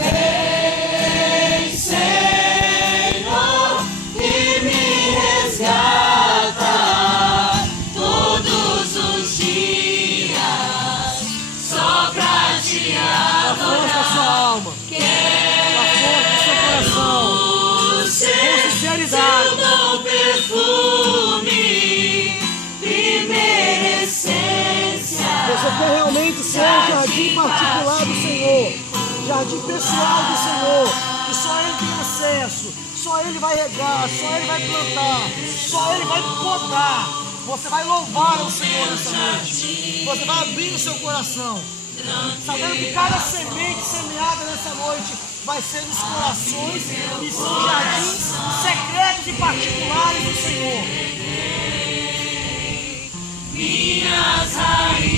Vem, Senhor, e me resgata todos os dias, só pra te adorar. Sua alma, a força do seu coração, com sinceridade. Seu perfume, primeira essência. Você quer realmente ser o jardim particular do Senhor, jardim pessoal do Senhor, que só Ele tem acesso, só Ele vai regar, só Ele vai plantar, só Ele vai podar. Você vai louvar ao Senhor nessa noite. Você vai abrir o seu coração, sabendo que cada semente semeada nessa noite vai ser nos corações e são jardins secretos e particulares do Senhor. Minhas raízes